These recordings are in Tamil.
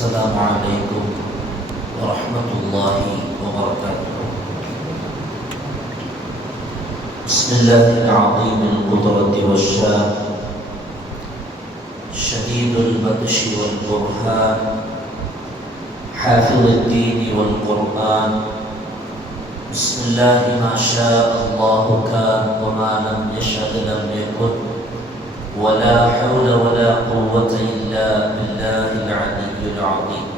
السلام عليكم ورحمة الله وبركاته. بسم الله العظيم القدرة والشان، شديد البطش والبرهان، حافظ الدين والقرآن. بسم الله ما شاء الله كان وما لم يشأ لم يكن، ولا حول ولا قوة إلا بالله العلي العظيم.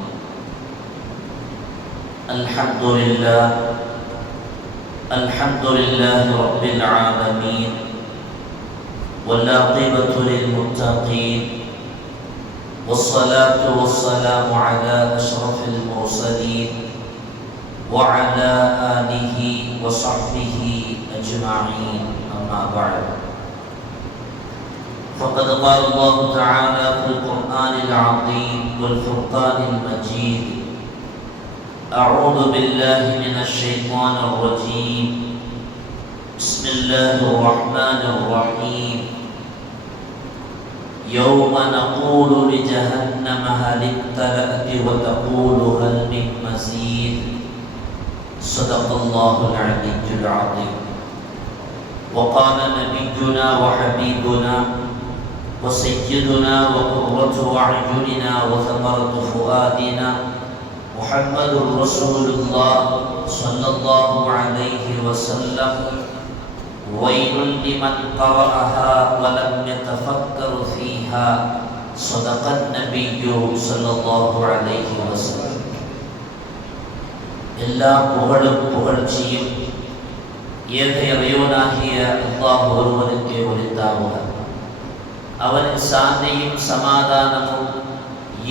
الحمد لله رب العالمين، والعاقبة للمتقين، والصلاة والسلام على أشرف المرسلين وعلى آله وصحبه أجمعين، أما بعد. فقد قال الله تعالى في القرآن العظيم والفرقان المجيد: أعوذ بالله من الشيطان الرجيم، بسم الله الرحمن الرحيم. يوم نقول لجهنم هل امتلأت وتقول هل من مزيد. صدق الله العلي العظيم. وقال نبينا وحبيبنا وسيدنا وقرة أعيننا وثمرة فؤادنا محمد رسول الله صلى الله عليه وسلم: ويل لمن قرأها ولم يتفكر فيها. صدق النبي صلى الله عليه وسلم. எல்லா புகழும் புகழ்ச்சியும் ஏக இறைவனாகிய அல்லாஹ் ஒருவனுக்கே உரித்தாகுக. அவனின் சாந்தியும் சமாதானமும்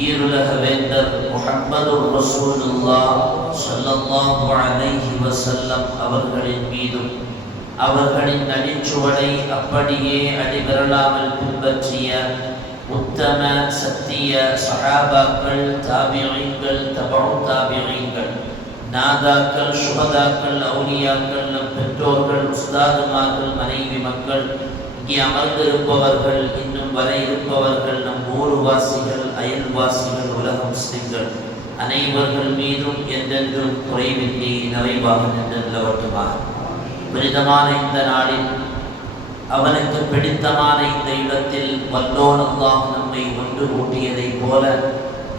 ஈருலக வேந்தர் முஹம்மது ரசூலுல்லாஹ் ஸல்லல்லாஹு அலைஹி வஸல்லம் அவர்களின் மீதும், அவர்களின் அடிச்சுவடை அப்படியே அடிவிரலாமல் பின்பற்றிய உத்தம சத்திய சஹாபாக்கள், தாபிஈன்கள், தபஉ தாபிஈன்கள், நாதாக்கள், சுஹதாக்கள், அவுலியாக்கள், நம் பெற்றோர்கள், உஸ்தாதுமார்கள், மனைவி மக்கள், இங்கே அமர்ந்திருப்பவர்கள், இன்னும் வர இருப்பவர்கள், நம் ஊர்வாசிகள், அயல்வாசிகள், உலக முஸ்லிம்கள் அனைவர்கள் மீதும் என்றென்றும் குறைவின்றி நிறைவாக நின்று நிலவட்டுமாக. புனிதமான இந்த நாளில், அவனுக்கு பிடித்தமான இந்த இடத்தில் வல்லோன் அல்லாஹ் நம்மை ஒன்று கூட்டியதை போல,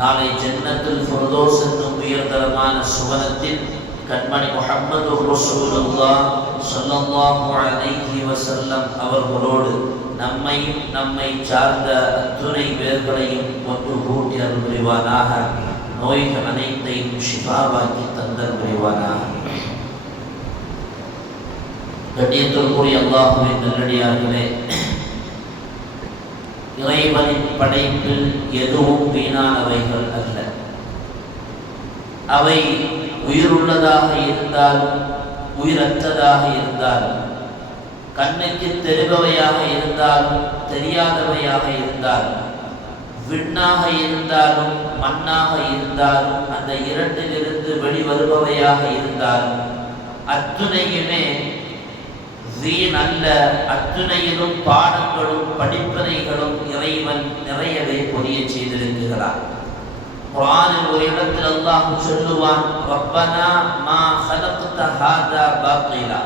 நாளை ஜன்னத்துல் ஃபிர்தௌஸ் என்னும் உயர்தரமான சுவனத்தில் கண்மணி முஹம்மது ரசூலுல்லாஹ் ஸல்லல்லாஹு அலைஹி வஸல்லம் அவர்களோடு நம்மையும் நம்மை சார்ந்த அத்துணை பேர்களையும் ஒன்று கூட்டி அருள் புரிவானாக. நோய்கள் அனைத்தையும் ஷிஃபாவாக்கி தந்தல் புரிவானாக. கண்ணியத்திற்குரிய அல்லாஹ்வின் நல்லடியார்களே, இறைவனின் படைப்பில் எதுவும் வீணானவைகள் அல்ல. அவை உயிருள்ளதாக இருந்தாலும் உயிரற்றதாக இருந்தாலும், கண்ணுக்கு தெரிபவையாக இருந்தாலும் தெரியாதவையாக இருந்தாலும், விண்ணாக இருந்தாலும் மண்ணாக இருந்தாலும், அந்த இரண்டிலிருந்து வெளிவருபவையாக இருந்தாலும், அத்துணையுமே வீண் அல்ல. அத்துணையிலும் பாடங்களும் படிப்பனைகளும் இறைவன் நிறையவே பொரிய செய்திருக்கிறார். குர்ஆனில் ஒரு இடத்தில் அல்லாஹ் சொல்லுவான்: ரப்பனா மா ஹலக்த ஹாதா பாத்திலா.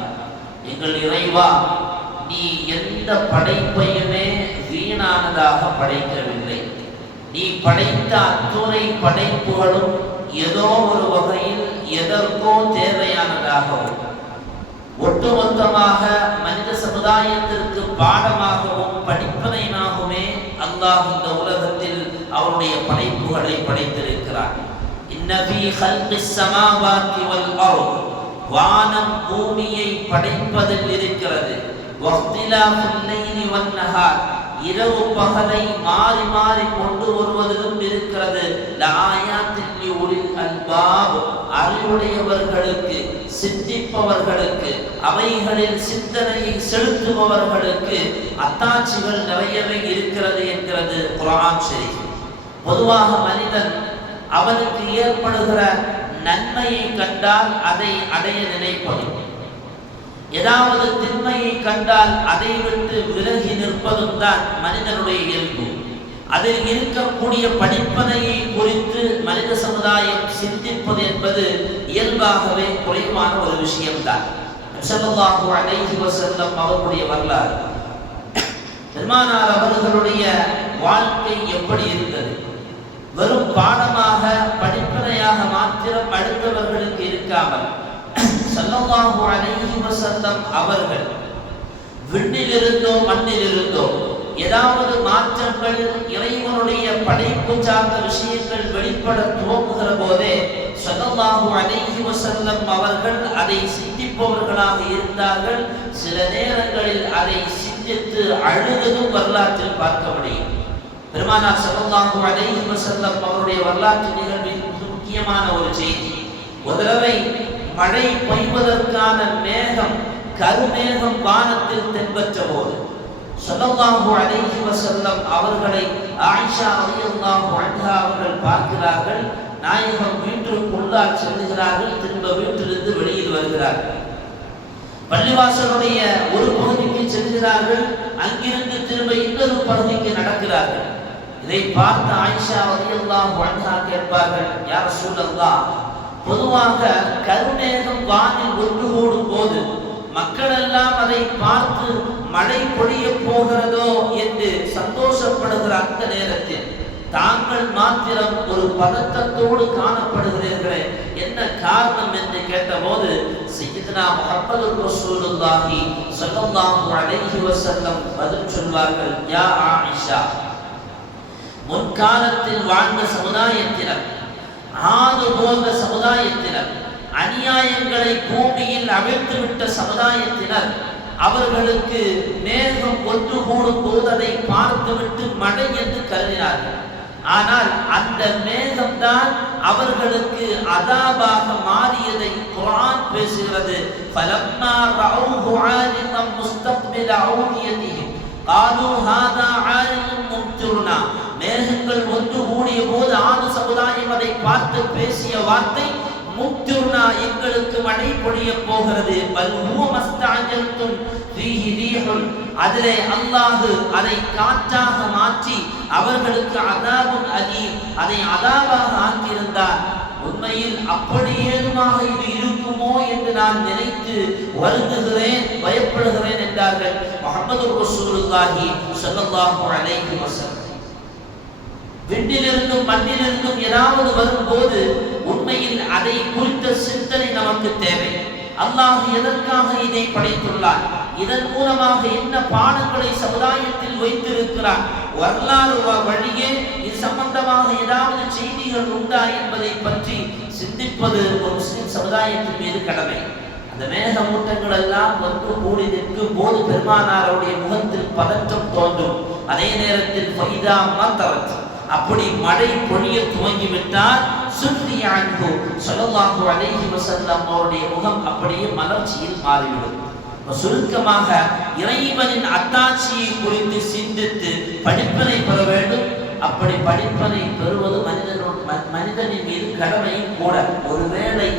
எங்கள் இறைவா, நீ எந்த படைப்பையுமே வீணானதாக படைக்கவில்லை. நீ படைத்த அத்துணை படைப்புகளும் ஏதோ ஒரு வகையில் எதற்கோ தேவையானதாகவும், ஒட்டுமொத்தமாக மனித சமுதாயத்திற்கு பாடமாகவும் படிப்பனையாகவுமே அல்லாஹ் இந்த உலகத்தில் அவருடைய படைப்புகளை படைத்திருக்கிறார். இன்ன ஃபீ ஹல்கிஸ் ஸமாவாத்தி வல் அர்த், வானம் பூமியை படைப்பதில் இருக்கிறது. வக்திலாஃபுல் லைலி வன் நஹார், இரவு பகலை மாறி மாறி கொண்டு வருவதிலும் இருக்கிறது. லஆயாத்தின் லிஉலில் அல்பாப், அறிவுடையவர்களுக்கு, சிந்திப்பவர்களுக்கு, அவைகளில் சிந்தனையை செலுத்துபவர்களுக்கு அத்தாட்சிகள் நிறையவே இருக்கிறது என்கிறது குர்ஆன் ஷரீஃப். பொதுவாக மனிதன் அவனுக்கு ஏற்படுகிற நன்மையை கண்டால் அதை அடைய நினைப்பது, ஏதாவது திண்மையை கண்டால் அதை விட்டு விலகி நிற்பதும் தான் மனிதனுடைய இயல்பு. அதில் இருக்கக்கூடிய படிப்பனையை குறித்து மனித சமுதாயம் சிந்திப்பது என்பது இயல்பாகவே குறைவான ஒரு விஷயம்தான். ஸல்லல்லாஹு அலைஹி வஸல்லம் அவர்களுடைய வரலாறு, பெருமானார் அவர்களுடைய வாழ்க்கை எப்படி இருந்தது? வெறும் பாடமாக படிப்பனையாக மாத்திரம் அடுத்தவர்களுக்கு இருக்காமல் ஸல்லல்லாஹு அலைஹி வஸல்லம் அவர்கள் விண்ணிலிருந்தோ மண்ணிலிருந்தோ ஏதாவது மாற்றங்கள், இறைவனுடைய படைப்பு சார்ந்த விஷயங்கள் வெளிப்பட துவங்குகிற போதே ஸல்லல்லாஹு அலைஹி வஸல்லம் அவர்கள் அதை சிந்திப்பவர்களாக இருந்தார்கள். சில நேரங்களில் அதை சிந்தித்து அழுததும் வரலாற்றில் பார்க்க முடியும். பெருமானார் ஸல்லல்லாஹு அலைஹி வஸல்லம் அவருடைய வரலாற்று நிகழ்வில் முக்கியமான ஒரு செய்தி. ஒரு தடவை மழை பெய்வதற்கான மேகம், கருமேகம் வானத்தில் தென்பட்ட போது ஸல்லல்லாஹு அலைஹி வஸல்லம் அவர்களை ஆயிஷா ரலியல்லாஹு அன்ஹா அவர்கள் பார்க்கிறார்கள். நாயகம் வீட்டுக்குள்ளால் செல்லுகிறார்கள், திரும்ப வீட்டிலிருந்து வெளியில் வருகிறார்கள். பள்ளிவாசலுடைய ஒரு பகுதிக்கு செல்கிறார்கள், அங்கிருந்து திரும்ப இன்னொரு பகுதிக்கு நடக்கிறார்கள். இதை பார்த்த ஆயிஷா ரலியல்லாஹு அன்ஹா கேட்பார்கள், யா ரசூலல்லாஹ், பொதுவாக கருமேகம் வானில் ஒன்று கூடும் போது மக்கள் எல்லாம் அதை பார்த்து மழை பொழிய போகிறதோ என்று சந்தோஷப்படுகிற அந்த நேரத்தில் தாங்கள் மாத்திரம் ஒரு பதட்டத்தோடு காணப்படுகிறீர்களே, என்ன காரணம் என்று கேட்டபோது சய்யிதுனா முஹம்மது ரசூலுல்லாஹி ஸல்லல்லாஹு அலைஹி வஸல்லம் பதில் சொல்வார்கள், யா ஆயிஷா, முன்காலத்தில் வாழ்ந்த சமுதாயத்தினர், ஆது போன்ற சமுதாயத்தினர், அநியாயங்களை பூமியில் அவிழ்த்துவிட்ட சமுதாயத்தினர், அவர்களுக்கு மேகம் ஒன்று கூடும் போது அதை பார்த்துவிட்டு மழை என்று கருதினார்கள். ஆனால் அந்த மேகம்தான் அவர்களுக்கு அதாபாக மாறியதை குர்ஆன் பேசுகிறது. ஃபலம்மா ரஅூஹு ஆரிதம் முஸ்தக்பில அவுதியதிஹிம் காலூ ஹாதா ஆரிதும் மும்திருனா. மேகங்கள் ஒன்று கூடிய போது ஆது சமுதாயம் அதை பார்த்து பேசிய வார்த்தை, முக்திருனா, எங்களுக்கு மழை பொழிய போகிறது. பல் ஹுவ மஸ்தஅஜல்தும் ஃபீஹி ரீஹுன், அதிலே அல்லாஹ் அதை காற்றாக மாற்றி அவர்களுக்கு அதாபுன் அலீம், அதை அதாபாக ஆக்கியிருந்தார். உண்மையில் அப்படி ஏதுமாக இது இருக்குமோ என்று நான் நினைத்து வருந்துகிறேன், பயப்படுகிறேன் என்றார்கள் முஹம்மது ரசூலுல்லாஹி ஸல்லல்லாஹு அலைஹி வஸல்லம். விண்ணிலிருந்தும் மண்ணிலிருந்தும் ஏதாவது வரும்போது உண்மையில் அதை குறித்த சிந்தனை நமக்கு தேவை. அல்லாஹ் எதற்காக இதை படைத்துள்ளார், இதன் மூலமாக என்ன பாடங்களை சமுதாயத்தில் வைத்திருக்கிறார், வரலாறு வழியே இது சம்பந்தமாக ஏதாவது செய்திகள் உண்டா என்பதை பற்றி சிந்திப்பது ஒரு முஸ்லிம் சமுதாயத்தின் மீது கடமை. அந்த மேகமூட்டங்கள் எல்லாம் வந்து கூடி நிற்கும் போது பெருமானாருடைய முகத்தில் பதற்றம் தோன்றும். அதே நேரத்தில் ஃபைதா மத்தரத், அப்படி மழை பொழிய துவங்கிவிட்டால் சுன்னியான்ஹு ஸல்லல்லாஹு அலைஹி வஸல்லம் அவருடைய முகம் அப்படியே மலர்ச்சியில் மாறிவிடும். சுருக்கமாக இறைவனின் அத்தாட்சியை குறித்து சிந்தித்து படிப்பனை பெற வேண்டும். அப்படி படிப்பனை பெறுவது மனிதனின் மீது கடமையும் கூட. ஒருவேளை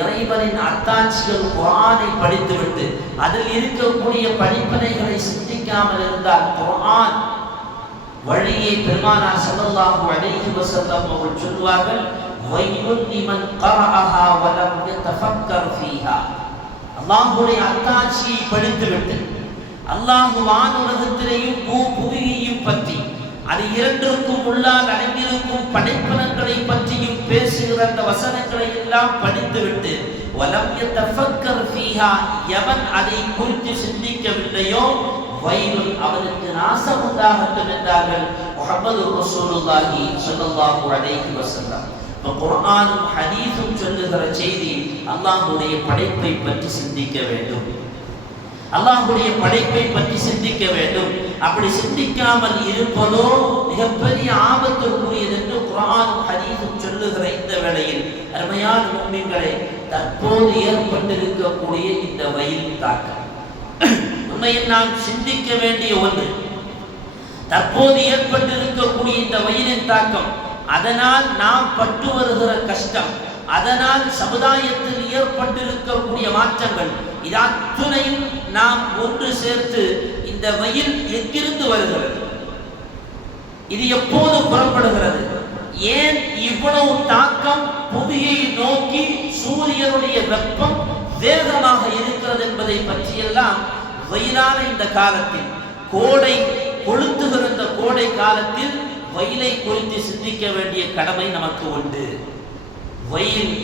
இறைவனின் அத்தாட்சிகள் குர்ஆனை படித்துவிட்டு அதில் இருக்கக்கூடிய படிப்பனைகளை சிந்திக்காமல் இருந்தால் குர்ஆன் வழியை பெருமானார் ஸல்லல்லாஹு அலைஹி வஸல்லம் அவர்கள் சொல்வார்கள், வய்யுல் லிமன் கரஅஹா வலம் யதஃபக்கர் ஃபீஹா. அல்லாஹ்வுடைய அத்தாட்சியை படித்துவிட்டு அல்லாஹ் வானுலகத்திலேயும் புவியையும் பற்றி அது இரண்டிற்கும் உள்ளால் அடங்கியிருக்கும் படைப்பினங்களை பற்றியும் பேசுகிற அந்த வசனங்களை எல்லாம் படித்துவிட்டு வலம் யதஃபக்கர் ஃபீஹா, எவன் அதை குறித்து சிந்திக்கவில்லையோ வயலுல், அவனுக்கு நாசம் உண்டாகட்டும் என்றார்கள் முஹம்மது ரசூலுல்லாஹி ஸல்லல்லாஹு அலைஹி வஸல்லம். குர்ஆனும் ஹதீஸும் சொல்லுகிற செய்தி அல்லாஹ்வுடைய படைப்பை பற்றி சிந்திக்க வேண்டும், அல்லாஹ்வுடைய படைப்பை பற்றி சிந்திக்க வேண்டும். அப்படி சிந்திக்காமல் இருப்பதோ மிகப்பெரிய ஆபத்துக்குரியது என்று குர்ஆனும் ஹதீஸும் சொல்லுகிற இந்த வேளையில் அருமையான முஃமின்களே, தற்போது ஏற்பட்டிருக்கக்கூடிய இந்த வெயில் தாக்கம் உண்மையில் நாம் சிந்திக்க வேண்டிய ஒன்று. தற்போது ஏற்பட்டிருக்கக்கூடிய இந்த வெயிலின் தாக்கம், அதனால் நாம் பட்டு வருகிற கஷ்டம், அதனால் சமுதாயத்தில் ஏற்பட்டிருக்கக்கூடிய மாற்றங்கள், இது அத்துணையும் நாம் ஒன்று சேர்த்து இந்த வெயில் எங்கிருந்து வருகிறது, இது எப்போது புறப்படுகிறது? ஏன் இவ்வளவு தாக்கம் புவியை நோக்கி சூரியனுடைய வெப்பம் வேகமாக இருக்கிறது என்பதை பற்றியெல்லாம் வெயிலான இந்த காலத்தில், கோடை கொளுத்துகிற இந்த கோடை காலத்தில் வெயிலை குறித்து சிந்திக்க வேண்டிய கடமை நமக்கு உண்டு. வெயில்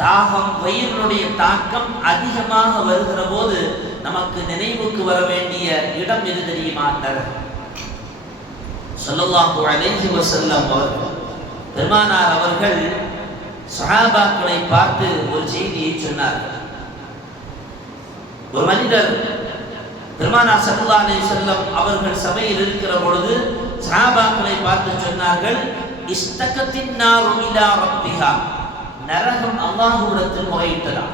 தாகம், வெயிலுடைய தாக்கம் அதிகமாக வருகிற போது நமக்கு நினைவுக்கு வர வேண்டிய இடம் எது தெரியுமா? நரகம். ஸல்லல்லாஹு அலைஹி வஸல்லம் அவர்கள், பெருமானார் அவர்கள் சஹாபாக்களை பார்த்து ஒரு செய்தியை சொன்னார்கள். ஒரு மனிதர் பெருமானார் ஸல்லல்லாஹு அலைஹி வஸல்லம் அவர்கள் சபையில் இருக்கிற பொழுது சஹாபாக்களை பார்த்து சொன்னார்கள், இஸ்தகத்தின் நாரு இலா ரப்பிஹா, நரகம் அல்லாஹ்விடத்தில் முறையிட்டதாம்.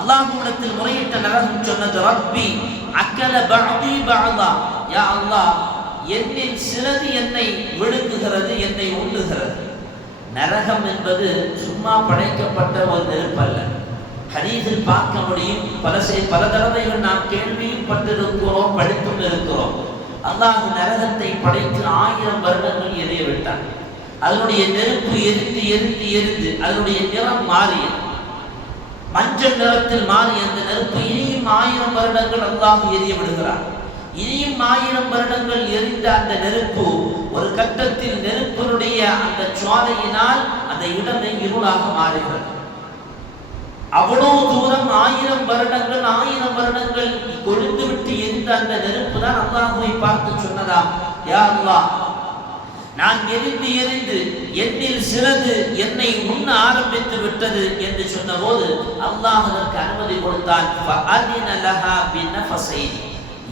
அல்லாஹ்விடத்தில் முறையிட்ட நரகம் சொன்னது, ரப்பி அக்கல பஅதி பஅதா, யா அல்லாஹ், என்னில் சிலது என்னை விழுங்குகிறது, என்னை உண்ணுகிறது. நரகம் என்பது சும்மா படைக்கப்பட்ட ஒரு நெருப்பல்ல. ஹதீஸில் பார்க்க முடியும், பல தடவைகள் நாம் கேள்வியும் பட்டிருக்கிறோம், படித்தும் இருக்கிறோம். அல்லாஹ் நரகத்தை படைத்து 1000 வருடங்கள் எரிய விட்டான். அதனுடைய நெருப்பு எரிந்து எரிந்து எரிந்து அதனுடைய நிறம் மாறியது, மஞ்சள் நிறத்தில் மாறிய அந்த நெருப்பு இனியும் 1000 வருடங்கள் அல்லாஹ் எரிய விடுகிறார். இனியும் 1000 வருடங்கள் எரிந்த அந்த நெருப்பு ஒரு கட்டத்தில் நெருப்பினுடைய அந்த சுவாலையினால் அந்த இடமே இருளாக மாறுகிறது. அவ்வளவு தூரம் 1000 வருடங்கள் கொழுந்து விட்டு எரிந்த அந்த நெருப்பு தான் அல்லாஹ்வை பார்த்து சொன்னதாம், யா அல்லாஹ், நான் எரிந்து எரிந்து என்னில் சிலது என்னை உண்ண ஆரம்பித்து விட்டது என்று சொன்னபோது அல்லாஹ் அதற்கு அனுமதி கொடுத்தான்.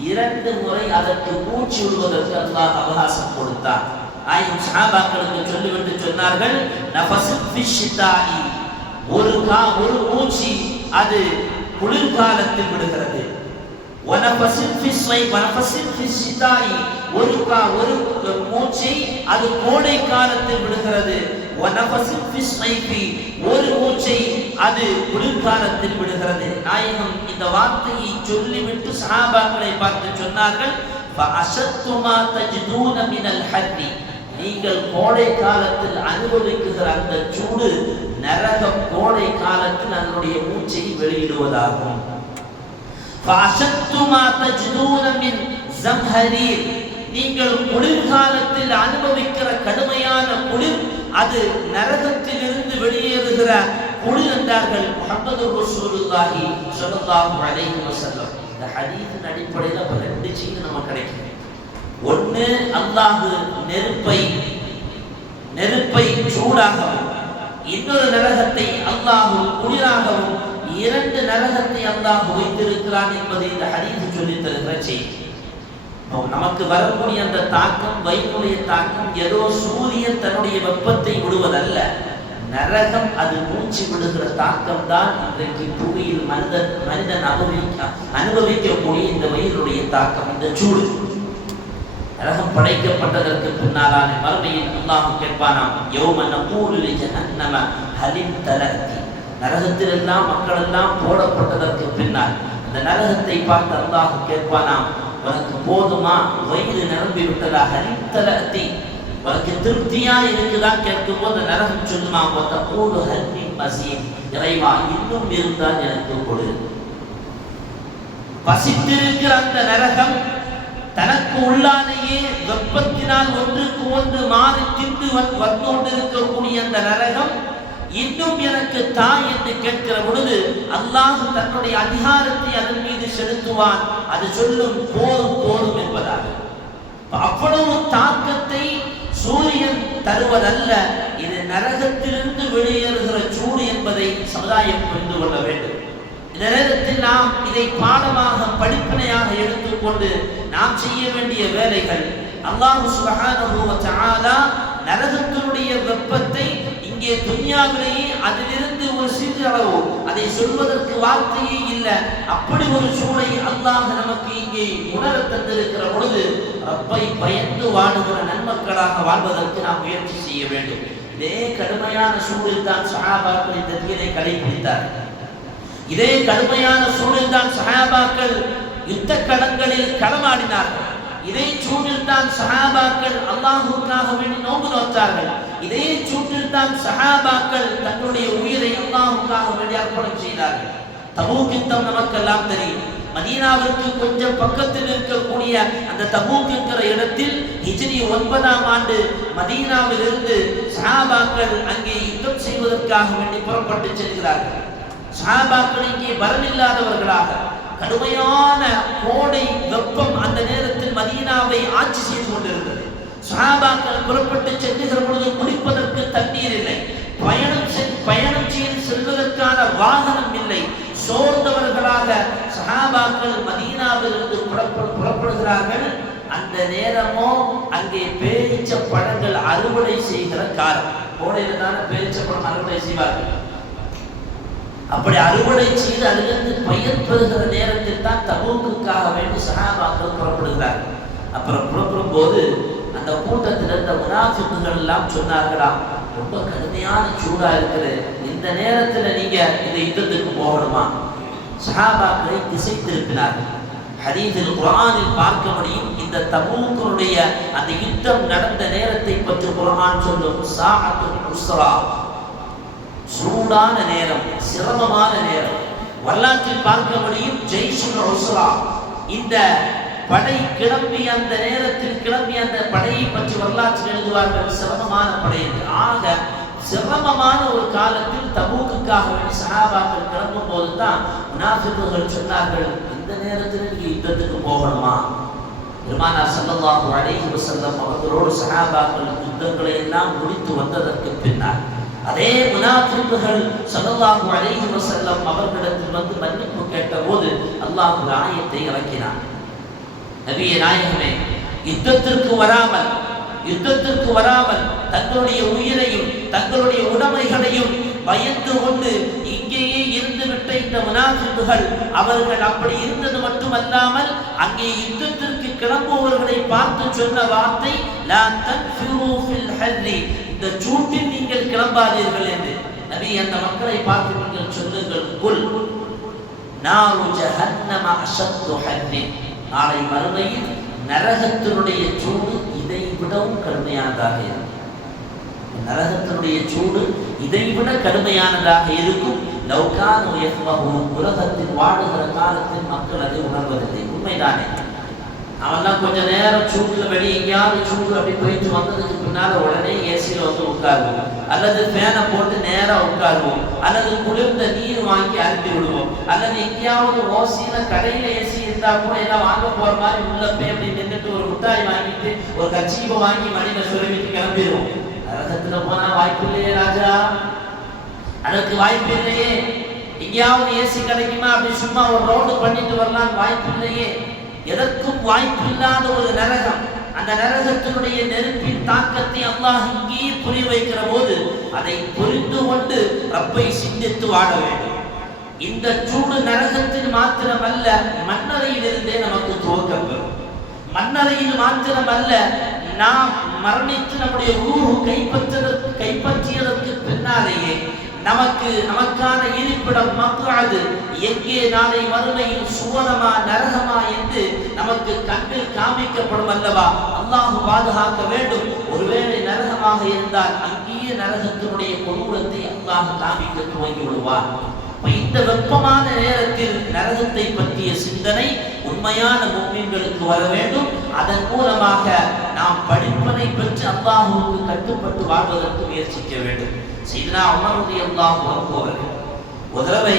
2 முறை அதற்கு மூச்சு விடுவதற்கு அல்லாஹ் அவகாசம் கொடுத்தான். ஆயிரம் சஹாபாக்களுக்கு சொல்லிவிட்டு சொன்னார்கள், ஒரு மூச்சு அது குளிர்காலத்தில் விடுகிறது, ஒரு மூச்சை அது கோடை காலத்தில் விடுகிறது, ஒரு மூச்சை அது குளிர்காலத்தில் விடுகிறது. நாயகம் இந்த வார்த்தையை சொல்லிவிட்டு சஹாபாக்களை பார்த்து சொன்னார்கள், நீங்கள் கோடை காலத்தில் அனுபவிக்குகிற அந்த சூடு நரகம் கோடை காலத்தில் அதனுடைய மூச்சை வெளியிடுவதாகும். நீங்கள் குளிர்காலத்தில் அனுபவிக்கிற கடுமையான குளிர் அது நரகத்தில் இருந்து வெளியேறுகிற குளிர் என்றார்கள் முஹம்மது ரசூலுல்லாஹி ஸல்லல்லாஹு அலைஹி வஸல்லம். இந்த ஹதீஸின் அடிப்படையில் 2 செய்தி நமக்கு கிடைக்கும். ஒன்று, அல்லாஹ் நெருப்பை சூடாகவும், இன்னொரு நரகத்தை அல்லாஹ் குளிராகவும், 2 நரகத்தை அல்லாஹ் வைத்திருக்கிறான் என்பதை இந்த ஹதீஸ் சொல்லித் தருகிற செய்தி. நமக்கு வரக்கூடிய அந்த தாக்கம், வயிற்றுடைய தாக்கம் ஏதோ சூரியன் தன்னுடைய வெப்பத்தை விடுவதல்ல, நரகம் அது மூச்சு விடுகிற தாக்கம் தான் இன்றைக்கு புவியில் மனிதன் அனுபவிக்கக்கூடிய இந்த வயிறுடைய தாக்கம், இந்த சூடு. நரகம் படைக்கப்பட்டதற்கு பின்னாலான மறுமையில் அல்லாஹ் கேட்பானாம், யௌம நகூலு லிஜஹன்னம ஹலிம் தலஅதி, நரகத்தில் எல்லாம் மக்கள் எல்லாம் போடப்பட்டதற்கு பின்னால் அந்த நரகத்தை பார்த்து அல்லாஹ் கேட்பானாம், உனக்கு போதுமா, வயிறு நிரம்பி விட்டதா, ஹலிம் தலஅதி, உனக்கு திருப்தியா இருக்குதா கேட்கும் போது நரகம் சொல்லுமா, வதகூலு ஹல்லி மஸீத், இறைவா இன்னும் இருந்தால் எனக்கு கொடு. பசித்திருக்கிற அந்த நரகம் தனக்கு உள்ளாலேயே வெப்பத்தினால் ஒன்றுக்கு ஒன்று மாறி திண்டு வந்துகொண்டிருக்கக்கூடிய அந்த நரகம் இன்னும் எனக்கு தாய் என்று கேட்கிற பொழுது அல்லாஹ் தன்னுடைய அதிகாரத்தை அதன் மீது செலுத்துவான். அது சொல்லும் போதும் போதும் என்பதாக. அவ்வளவு தாக்கத்தை சூரியன் தருவதல்ல, இது நரகத்திலிருந்து வெளியேறுகிற சூடு என்பதை சமுதாயம் புரிந்து கொள்ள வேண்டும். இந்த நேரத்தில் நாம் இதை பாடமாக படிப்பினையாக எடுத்துக்கொண்டு நாம் செய்ய வேண்டிய வேலைகள், அல்லாஹ் சுப்ஹானஹு வ தஆலா நரகத்தினுடைய வெப்பத்தை இங்கே துன்யாவிலேயே அதிலிருந்து ஒரு சிறு அளவு, அதை சொல்வதற்கு வார்த்தையே இல்லை, அப்படி ஒரு சூழலை அல்லாஹ் நமக்கு இங்கே உணர தந்திருக்கிற பொழுது ரப்பை பயந்து வாழுகிற நன்மக்களாக வாழ்வதற்கு நாம் முயற்சி செய்ய வேண்டும். இதே கடுமையான சூழலில் தான் சஹாபாக்கள் இந்த தீனை கடைபிடித்தார்கள். இதே கடுமையான சூழலில் தான் சஹாபாக்கள் யுத்த களங்களில் களமாடினார்கள். இதே சூட்டில் தான் சஹாபாக்கள் அல்லாஹ்வுக்காக வேண்டி நோன்பு நோற்றார்கள். இதே சூட்டில் தான் சஹாபாக்கள் தங்களுடைய உயிரை அல்லாஹ்வுக்காக வேண்டி அர்ப்பணம் செய்தார்கள். தபூக் யுத்தம் நமக்கெல்லாம் தெரியும். மதீனாவிற்கு கொஞ்சம் பக்கத்தில் இருக்கக்கூடிய அந்த தபூக் என்கிற இடத்தில் ஹிஜ்ரி 9ஆம் ஆண்டு மதீனாவில் இருந்து சஹாபாக்கள் அங்கே யுத்தம் செய்வதற்காக வேண்டி புறப்பட்டு செல்கிறார்கள். சஹாபாக்கள் இங்கே வரவில்லாதவர்களாக, கடுமையான கோடை வெப்பம் அந்த நேரத்தில் மதீனாவை ஆட்சி செய்து கொண்டிருந்தது. சஹாபாக்கள் புறப்பட்டு செல்லுகிற பொழுது குடிப்பதற்கு தண்ணீர் இல்லை, பயணம் செய்து செல்வதற்கான வாகனம் இல்லை. சோர்ந்தவர்களாக சஹாபாக்கள் மதீனாவிலிருந்து புறப்படுகிறார்கள். அந்த நேரமோ அங்கே பேரிச்ச பழங்கள் அறுவடை செய்கிற காலம். கோடையில தானே பேரிச்ச பழம் அறுவடை செய்வார்கள். அப்படி அறுவடை செய்து அதிலிருந்து பயிர் பெறுகிற நேரத்தில் தான் தபூக்குக்காக வேண்டி சஹாபாக்கள் புறப்படுகிறார்கள். அப்புறம் புறப்படும் போது அந்த கூட்டத்தில் இருந்த முனாஃபிக்குகள் எல்லாம் சொன்னார்களாம், ரொம்ப கடுமையான சூடா இருக்குது, இந்த நேரத்தில் நீங்க இந்த யுத்தத்துக்கு போகணுமா? சஹாபாக்களை திசை திருப்பினார்கள். ஹதீஸில் குர்ஆனில் பார்க்க முடியும். இந்த தபூக்குடைய அந்த யுத்தம் நடந்த நேரத்தை பற்றி குர்ஆன் சொல்லும், சாஅத்துல் உஸ்ரா, சூடான நேரம், சிரமமான நேரம். வரலாற்றில் பார்க்க முடியும் ஜெய்ஷுல் உஸ்ரா, இந்த படை கிளம்பி அந்த நேரத்தில் கிளம்பி அந்த படையை பற்றி வரலாற்றில் எழுதுவார்கள், சிரமமான படை. ஆக சிரமமான ஒரு காலத்தில் தபூக்குக்காக வேண்டி சஹாபாக்கள் கிளம்பும் போது தான் முனாஃபிக்குகள் சொன்னார்கள், இந்த நேரத்தில் நீங்க யுத்தத்துக்கு போகணுமா? பெருமானார் ஸல்லல்லாஹு அலைஹி வஸல்லம் அவர்களோடு சஹாபாக்கள் யுத்தங்களை எல்லாம் முடித்து வந்ததற்கு பின்னால் அதே முனாஃபிக்குகள் ஸல்லல்லாஹு அலைஹி வஸல்லம் அவர்களிடத்தில் வந்து மன்னிப்பு கேட்டபோது அல்லாஹ் ஒரு ஆயத்தை இறக்கினான். நபியே நாயகமே, யுத்தத்திற்கு வராமல் தங்களுடைய உயிரையும் தங்களுடைய உடைமைகளையும் பயந்து கொண்டு இங்கேயே இருந்துவிட்ட இந்த முனாஃபிக்குகள், அவர்கள் அப்படி இருந்தது மட்டுமல்லாமல் அங்கே யுத்தத்திற்கு கிளம்புவவர்களை பார்த்து சொன்ன வார்த்தை, லா தன்ஃபிரு ஃபில் ஹர்ரி, இந்த சூட்டில் நீங்கள் கிளம்பாதீர்கள் என்று. நபி அந்த மக்களை பார்த்து நீங்கள் சொல்லுங்கள், குல் நாரு ஜஹன்னம அஷத்து ஹர்ரி, நாளை மறுமையில் நரகத்தினுடைய சூடு இதை விடவும் கடுமையானதாக இருக்கும். நரகத்தினுடைய சூடு இதைவிட கடுமையானதாக இருக்கும். லௌகானு யஃபஹூன், உலகத்தில் வாழுகிற காலத்தில் மக்கள் அதை உணர்வதில்லை. உண்மைதானே? அவெல்லாம் கொஞ்ச நேரம் சூடுல வெளியே எங்கேயாவது சூடு அப்படி போயிட்டு வந்ததுக்கு பின்னால உடனே ஏசியில் வந்து உட்காருவோம், அல்லது ஃபேனை போட்டு நேரம் உட்காருவோம், அல்லது குளிர்ந்த நீர் வாங்கி அருந்தி விடுவோம், அல்லது எங்கேயாவது ஓசியில கடையில ஏசி இருந்தா கூட எல்லாம் வாங்க போற மாதிரி உள்ள போய் அப்படி நின்றுட்டு ஒரு முட்டாய் வாங்கிட்டு ஒரு கச்சீபை வாங்கி மணியில சுரவிட்டு கிளம்பிடுவோம். நரகத்துல போனா வாய்ப்பு இல்லையே ராஜா, அதற்கு வாய்ப்பு இல்லையே. எங்கேயாவது ஏசி கிடைக்குமா அப்படி சும்மா ஒரு ரவுண்டு பண்ணிட்டு வரலாம், வாய்ப்பு இல்லையே. எதற்கும் வாய்ப்பு இல்லாத ஒரு நரகம். அந்த நரகத்தினுடைய நெருப்பின் தாக்கத்தை அல்லாஹ் இங்கே புரிய வைக்கிற போது அதை புரிந்து கொண்டு ரப்பை சிந்தித்து வாழ வேண்டும். இந்த சூடு நரகத்தில் மாத்திரமல்ல, மண்ணறையில் இருந்தே நமக்கு துவக்கம் பெறும். மண்ணறையில் மாத்திரமல்ல, நாம் மரணித்து நம்முடைய ரூஹ் கைப்பற்றியதற்கு பின்னாலேயே நமக்கான இருப்பிடம் மக்அது எங்கே நாளை மறுமையில் சுவனமா நரகமா என்று நமக்கு கண்ணில் காமிக்கப்படும் அல்லவா. அல்லாஹ் பாதுகாக்க வேண்டும். ஒருவேளை நரகமாக இருந்தால் அங்கேயே நரகத்தினுடைய கொடூரத்தை அல்லாஹ் காமிக்க துவங்கி விடுவார். இந்த வெப்பமான நேரத்தில் நரகத்தை பற்றிய சிந்தனை உண்மையான முஃமின்களுக்கு வர வேண்டும். அதன் மூலமாக நாம் படிப்பனை பெற்று அல்லாஹ்வுக்கு கட்டுப்பட்டு வாழ்வதற்கு முயற்சிக்க வேண்டும். சையதுனா உமர் ரலியல்லாஹு அன்ஹு அவர்கள் ஒரு தடவை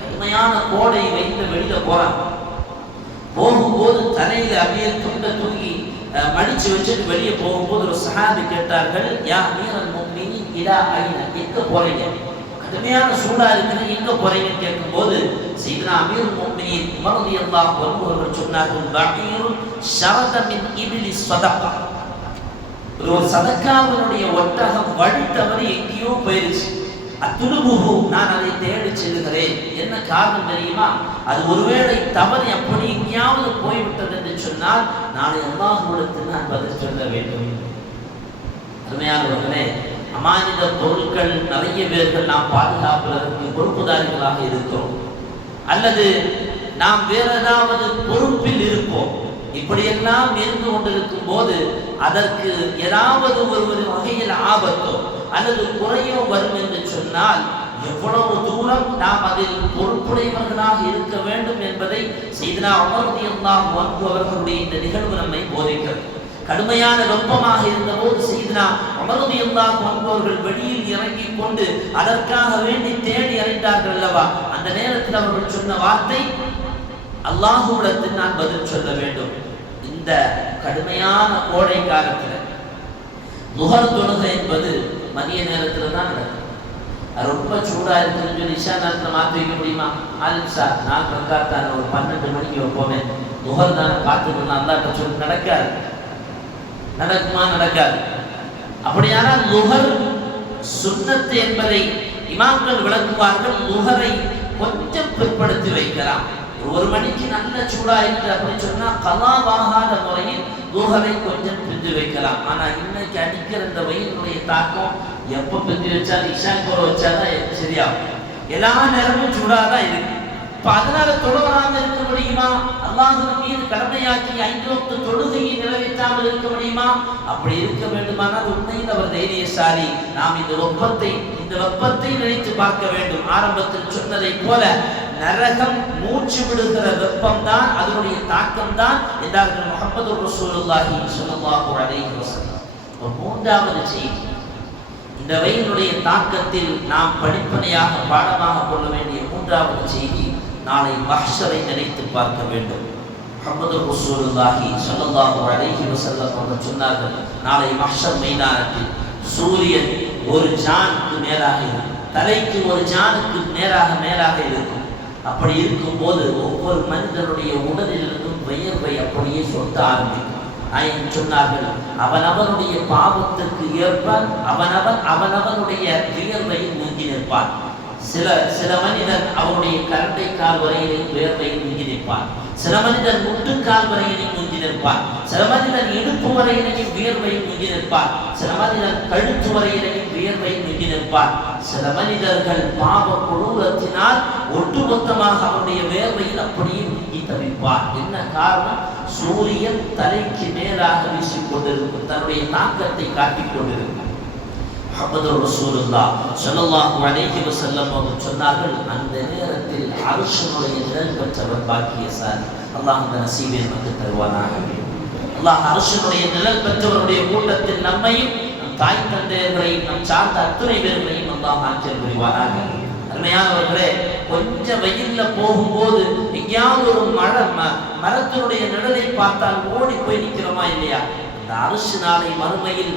கடுமையான கோடை வெயில்ல வெளியில போகும்போது தலையில அப்படியே துண்டை தூக்கி மடிச்சு வச்சுட்டு வெளியே போகும்போது ஒரு சஹாபி கேட்டார்கள், யா அமீரல் முஃமினீன் இலா ஐன, எங்க போறீங்க? கடுமையான சூடா இருக்குது, எங்க போறீங்கன்னு கேட்கும்போது சையதுனா அமீருல் முஃமினீன் உமர் ரலியல்லாஹு அன்ஹு அவர்கள் சொன்னார்கள், பகீருன் ஷரத மின் இப்லி ஸதகா, ஒரு சதக்காவினுடைய ஒட்டகம் வழி தவறி எங்கேயோ போயிருச்சு. அத்துலுபுஹு, நான் அதை தேடி செல்லுகிறேன். என்ன காரணம் தெரியுமா? அது ஒருவேளை தவறி அப்படி எங்கேயாவது போய்விட்டது என்று சொன்னால் நாளை அல்லாஹ்விடத்தில் நான் பதில் சொல்ல வேண்டும். அருமையானவர்களே, அமானித பொருட்கள் நிறைய பேர்கள் நாம் பாதுகாப்பதற்கு பொறுப்புதாரிகளாக இருக்கிறோம், அல்லது நாம் வேற ஏதாவது பொறுப்பில் இருப்போம். இப்படியெல்லாம் இருந்து கொண்டிருக்கும் போது அதற்கு ஏதாவது ஒரு வகையில் ஆபத்தோ அல்லது குறையோ வரும் என்று சொன்னால் எவ்வளவு தூரம் நாம் அதில் பொறுப்புடையவர்களாக இருக்க வேண்டும் என்பதை செய்தனா உமர் ரலியல்லாஹு அன்ஹு அவர்களுடைய இந்த நிகழ்வு நம்மை போதிக்கிறது. கடுமையான வெப்பமாக இருந்தபோது செய்தனா உமர் ரலியல்லாஹு அன்ஹு அவர்கள் வெளியில் இறங்கிக் கொண்டு அதற்காக வேண்டி தேடி அறிந்தார்கள் அல்லவா. அந்த நேரத்தில் அவர்கள் சொன்ன வார்த்தை, அல்லாஹ்விடத்தில் நான் பதில் சொல்ல வேண்டும். இந்த கடுமையான கோடை காலத்தில் லுஹர் தொழுகை என்பது மதிய நேரத்தில் தான் நடக்கும். ரொம்ப சூடா இருக்குன்னு சொல்லி இஷா நேரத்தில் மாற்றி வைக்க முடியுமா? ஆலிம்சா 4 ரக்காத்தான் ஒரு 12 மணிக்கு வைப்போமே, லுஹர் தானே பார்த்துக்கணும் அல்லாஹ்ட்ட சொல்லி நடக்காது. நடக்குமா? நடக்காது. அப்படியானால் லுஹர் சுன்னத்து என்பதை இமாம்கள் விளக்குவார்கள். லுஹரை கொஞ்சம் பிற்படுத்தி வைக்கலாம். 1 மணிக்கு நல்ல சூடா இருக்கு அப்படின்னு சொன்னா கலாவாகாத முறையில் லுஹரை கொஞ்சம் பிரிஞ்சு வைக்கலாம். ஆனா இன்னைக்கு அடிக்கிற இந்த வெயிலுடைய தாக்கம் எப்ப பிரிஞ்சு வச்சாலும் இஷா போற வச்சாதான் சரியாகும். எல்லா நேரமும் சூடாதான் இருக்கு. இப்ப அதனால தொழுவராம இருக்க முடியுமா? அல்லாஹ்வின் மீது கடமையாக்கி 5 வக்து தொழுகையை நிறைவேற்றாமல் இருக்க முடியுமா? அப்படி இருக்க வேண்டுமானால் உண்மையில் அவர் தைரியசாலி. நாம் இந்த வெப்பத்தை நினைத்து பார்க்க வேண்டும். ஆரம்பத்தில் சொன்னதை போல நரகம் மூச்சு விடுகிற வெப்பம் தான், அதனுடைய தாக்கம் தான் என்றார்கள் முஹம்மது ரசூலுல்லாஹி ஸல்லல்லாஹு அலைஹி வஸல்லம். மூன்றாவது செய்தி, இந்த வெயிலுடைய தாக்கத்தில் நாம் படிப்பனையாக பாடமாக கொள்ள வேண்டிய மூன்றாவது செய்தி, நாளை மஹ்ஷரை நினைத்து பார்க்க வேண்டும். முஹம்மது ரசூலுல்லாஹி ஸல்லல்லாஹு அலைஹி வஸல்லம் அவர்கள் சொன்னார்கள், நாளை மஹ்ஷர் மைதானத்தில் சூரியன் ஒரு ஜானுக்கு மேலாக இருக்கும், தலைக்கு ஒரு ஜானுக்கு மேலாக இருக்கும். அப்படி இருக்கும்போது ஒவ்வொரு மனிதனுடைய உடலிலிருந்தும் வியர்வை அப்படியே சொட்ட ஆரம்பிக்கும். சொன்னார்கள், அவனவனுடைய பாவத்திற்கு ஏற்ப அவனவனுடைய வியர்வையில் முங்கி நிற்பான். சில மனிதன் அவருடைய கரண்டை கால் வரையிலும் வியர்வையில் முங்கி நிற்பான். சில மனிதன் முட்டுக்கால் வரையிலும் முங்கி நிற்பான். சில மனிதன் இடுப்பு வரையிலையும் வியர்வையில் முங்கி நிற்பான். சில மனிதன் கழுத்து வரையிலையும் வியர்வையில் முங்கி நிற்பான். சில மனிதர்கள் பாவ கொடூரத்தினால் ஒட்டுமொத்தமாக அவருடைய வேர்வையில் அப்படியே முங்கி தவிப்பார். என்ன காரணம்? சூரியன் தலைக்கு மேலாக வீசிக்கொண்டிருக்கும், தன்னுடைய தாக்கத்தை காட்டிக் கொண்டிருக்கும். முஹம்மது ரசூலுல்லாஹ் ஸல்லல்லாஹு அலைஹி வஸல்லம் அவர்கள் சொன்னார்கள், அந்த நேரத்தில் அர்ஷுடைய நிழல் பெற்றவர் பாக்கியசாலி. அல்லாஹ் அந்த நசீபை நமக்கு தருவானாக. அல்லாஹ் அர்ஷுடைய நிழல் பெற்றவருடைய கூட்டத்தில் நம்மையும் நம் தாய் தந்தையர்களையும் நம் சார்ந்த அத்துணை பேர்களையும் அல்லாஹ் ஆற்றல் புரிவானாக. அருமையானவர்களே, கொஞ்சம் வெயில்ல போகும்போது எங்கேயாவது ஒரு மரத்தினுடைய நிழலை பார்த்தால் ஓடி போய் நிற்கிறோமா இல்லையா? இந்த அர்ஷ் நாளை மறுமையில்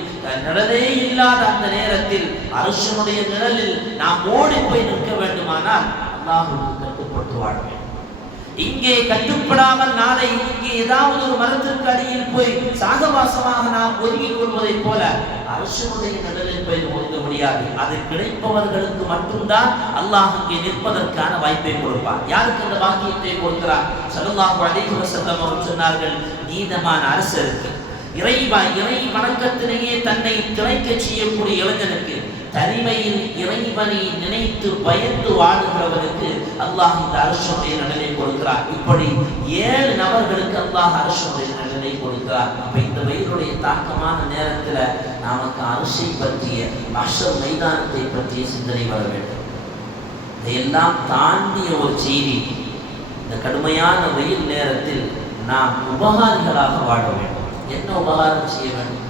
நிழலே இல்லாத அந்த நேரத்தில் அர்ஷனுடைய நிழலில் நாம் ஓடி போய் நிற்க வேண்டுமானால் அல்லாஹ்வுக்கு கட்டுப்பட்டு வாழ வேண்டும். இங்கே கட்டுப்படாமல் நாளை இங்கே ஏதாவது ஒரு மரத்திற்கு அடியில் போய் சாகவாசமாக நாம் ஒதுங்கிக் கொள்வதை போல அர்ஷனுடைய நிழலில் போய் ஒதுங்க முடியாது. அது கிடைப்பவர்களுக்கு மட்டும்தான் அல்லாஹ் இங்கே நிற்பதற்கான வாய்ப்பை கொடுப்பார். யாருக்கு அந்த பாக்கியத்தை கொடுக்கிறார்? ஸல்லல்லாஹு அலைஹி வஸல்லம் அவர்கள் சொன்னார்கள், நீதமான அரசருக்கு, இறை வணக்கத்திலேயே தன்னை திளைக்க செய்யக்கூடிய இளைஞனுக்கு, தனிமையில் இறைவனை நினைத்து பயந்து வாழுகிறவனுக்கு அல்லாஹ் இந்த அர்ஷுடைய நிழலை கொடுக்கிறார். இப்படி 7 நபர்களுக்கு அல்லாஹ் அர்ஷுடைய நிழலை கொடுக்கிறார். அப்ப இந்த வெயிலுடைய தாக்கமான நேரத்தில் நமக்கு அர்ஷை பற்றிய மஹ்ஷர் மைதானத்தை பற்றிய சிந்தனை வர வேண்டும். இதையெல்லாம் தாண்டிய ஒரு செய்தி, இந்த கடுமையான வெயில் நேரத்தில் நாம் உபகாரிகளாக வாழ வேண்டும். என்ன உபகாரம் செய்ய வேண்டும்?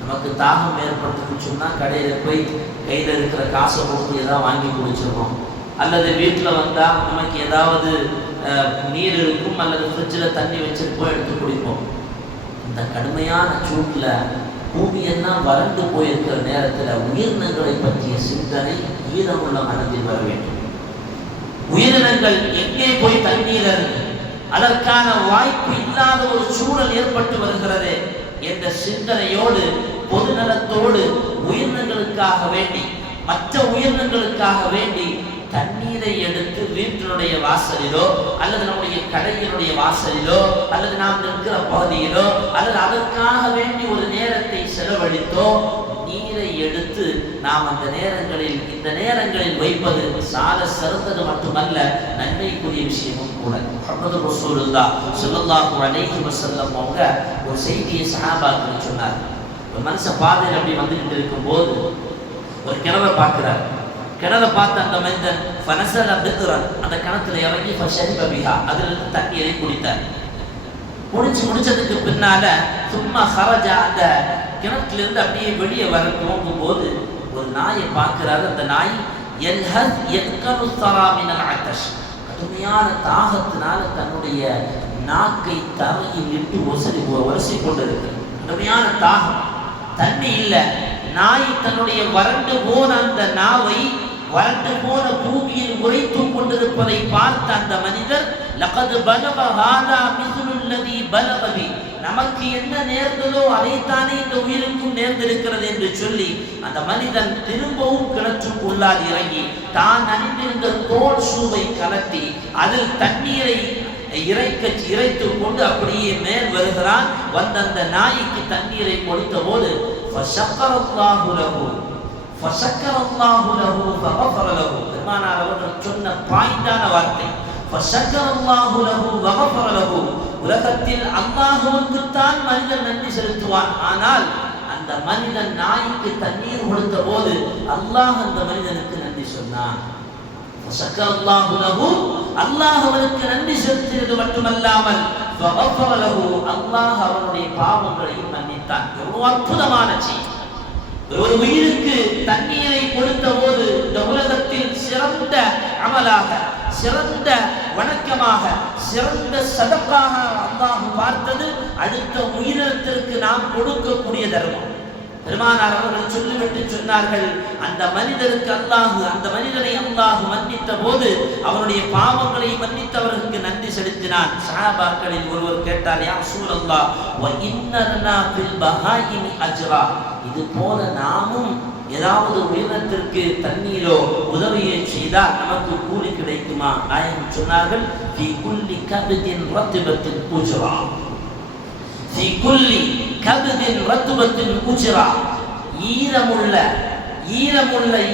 நமக்கு தாகம் ஏற்பட்டுன்னு சொன்னால் கடையில் போய் கையில் இருக்கிற காசை கொடுத்து ஏதாவது வாங்கி குடிச்சிருக்கோம். அல்லது வீட்டில் வந்தால் நமக்கு ஏதாவது நீர் இருக்கும், அல்லது ஃப்ரிட்ஜில் தண்ணி வச்சுருப்போம், எடுத்து குடிப்போம். இந்த கடுமையான சூட்டில் பூமியெல்லாம் வறண்டு போயிருக்கிற நேரத்தில் உயிரினங்களை பற்றிய சிந்தனை ஈரமுள்ள மனதில் வர வேண்டும். உயிரினங்கள் எங்கே போய் தண்ணீர் இருக்கு, அதற்கான வாய்ப்பு இல்லாத ஒரு சூழல் ஏற்பட்டு வருகிறது என்ற சிந்தனையோடு, பொதுநலத்தோடு உயிரினங்களுக்காக வேண்டி, மற்ற உயிரினங்களுக்காக வேண்டி தண்ணீரை எடுத்து வீட்டினுடைய வாசலிலோ அல்லது நம்முடைய கடையினுடைய வாசலிலோ அல்லது நாம் நிற்கிற பகுதியிலோ அல்லது அதற்காக வேண்டி ஒரு நேரத்தை செலவழித்தோ நீரை நீரை எடுத்து நாம் இந்த நேரங்களில் வைப்பது சால சிறந்தது மட்டுமல்ல, நன்மைக்குரிய விஷயமும் கூட. முஹம்மது ரசூலுல்லாஹ் ஸல்லல்லாஹு அலைஹி வஸல்லம் அவங்க ஒரு செய்தியை சஹாபாக்களுக்கு சொன்னார். ஒரு மனுஷன் பாதையில் அப்படி வந்துகிட்டு இருக்கும்போது ஒரு கிணறை பார்க்கிறார். கிணறை பார்த்து அந்த மனிதன் ஃபனஸல பித்ரன், அந்த கிணத்துல இறங்கி ஃபஷரிப பிஹா, அதிலிருந்து தண்ணீரை குடித்தார். முடிச்சதுக்கு பின்னால சும்மா ஹரஜா, அந்த கிணற்றிலிருந்து அப்படியே வெளியே வர துவங்கும் போது ஒரு நாயை பார்க்கிறாரு. அந்த நாய் கடுமையான தாகத்தினால தன்னுடைய நாக்கை தரையில் இட்டு ஒசை கொண்டிருக்கு. கடுமையான தாகம், தண்ணி இல்லை. நாய் தன்னுடைய வறண்டு போன அந்த நாவை வறண்டு போன பூமியில் உரைத்துக் கொண்டிருப்பதை பார்த்த அந்த மனிதர், லகத் பலக ஹாதா மிஸ்லுல்லதி பலகபி, நமக்கு என்ன நேர்ந்ததோ அதைத்தானே இந்த உயிருக்கும் நேர்ந்திருக்கிறது என்று சொல்லி அந்த மனிதன் திரும்பவும் கிணற்றுக்குள்ளால் இறங்கி தான் அணிந்திருந்த தோல் ஷூவை கலட்டி அதில் தண்ணீரை இறைத்துக் கொண்டு அப்படியே மேல் வருகிறான். வந்த அந்த நாய்க்கு தண்ணீரை கொடுத்த போது பெருமானார் அவர்கள் சொன்ன பாய்ந்தான வார்த்தை, உலகத்தில் அல்லாஹுவுக்குத்தான் மனிதன் நன்றி செலுத்துவான். ஆனால் அந்த மனிதன் நாய்க்கு தண்ணீர் கொடுத்த போது அல்லாஹ் அந்த மனிதனுக்கு நன்றி சொன்னான். அல்லாஹ் அவனுக்கு நன்றி செலுத்தியது மட்டுமல்லாமல் அல்லாஹ் அவனுடைய பாவங்களையும் மன்னித்தான். எவ்வளவு அற்புதமான செய்தி! ஒரு உயிருக்கு தண்ணீரை கொடுத்த போது இந்த உலகத்தில் சிறந்த அமலாக, சிறந்த வணக்கமாக, சிறந்த சதக்காக அல்லாஹ் பார்த்தது அடுத்த உயிரினத்திற்கு நாம் கொடுக்கக்கூடிய தர்மம். பெருமானார் அவர்கள் சொல்லிவிட்டு சொன்னார்கள், அந்த மனிதருக்கு அந்த மனிதனை அல்லாஹ் மன்னித்த போது அவனுடைய பாவங்களை மன்னித்தவர்களுக்கு நன்றி செலுத்தினான். சஹாபாக்களில் ஒருவர் கேட்டார், யா ரசூலல்லாஹ் வ இன்னலனா பில் பஹாயிமி அஜ்ரா, இது போல நாமும் ஏதாவது உயிரினத்திற்கு தண்ணீரோ உதவியை செய்தால் நமக்கு கூலி கிடைக்குமா? நாயகம் சொன்னார்கள், ஃபீ குல்லி கப்தின் ரத்பத்தின் உஜ்ரா, ஃபீ குல்லி கப்தின் ரத்பத்தின் உஜ்ரா, ஈரமுள்ள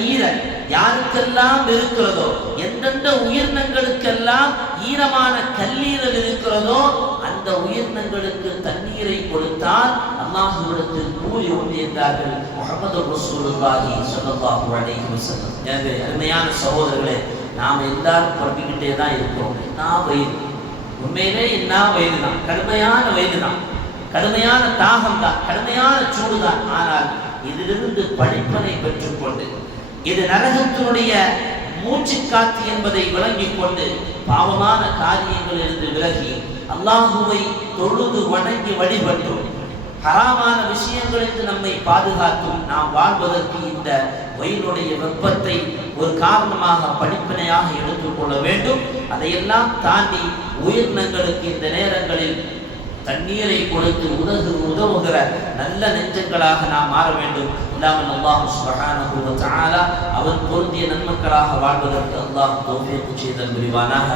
ஈரல் யாருக்கெல்லாம் இருக்கிறதோ, எந்தெந்த உயிரினங்களுக்கெல்லாம் ஈரமான கல்லீரல் இருக்கிறதோ அந்த உயிரினங்களுக்கு தண்ணீரை கொடுத்தால் அல்லாஹ்விடத்தில் கூலி உண்டு என்றார்கள் முஹம்மது ரசூலுல்லாஹி ஸல்லல்லாஹு அலைஹி வஸல்லம். எனவே அருமையான சகோதரர்களே, நாம் எல்லாரும் படிக்கிட்டே தான் இருக்கிறோம். என்ன வயது, உண்மையிலே என்ன வயது தான், கடுமையான வயது தான், கடுமையான தாகம் தான், கடுமையான சூடு தான். ஆனால் இதிலிருந்து படிப்பனை பெற்றுக்கொண்டு, இது நரகத்தினுடைய மூச்சு காத்து என்பதை விளங்கிக் கொண்டு பாவமான காரியங்களிலிருந்து விலகி அல்லாஹுவை தொழுது வணங்கி வழிபட்டும் ஹராமான விஷயங்களிலிருந்து நம்மை பாதுகாத்தும் நாம் வாழ்வதற்கு இந்த வெயிலுடைய வெப்பத்தை ஒரு காரணமாக படிப்பினையாக எடுத்துக்கொள்ள வேண்டும். அதையெல்லாம் தாண்டி உயிரினங்களுக்கு இந்த நேரங்களில் தண்ணீரை கொடுத்து உதவுகிற நல்ல நெஞ்சங்களாக நாம் மாற வேண்டும். இல்லாமல் அல்லாஹ் சுப்ஹானஹு வ தஆலா அவன் பொருந்திய நன்மக்களாக வாழ்வதற்கு அல்லாஹ் தௌஃபீக் செய்தல் புரிவானாக.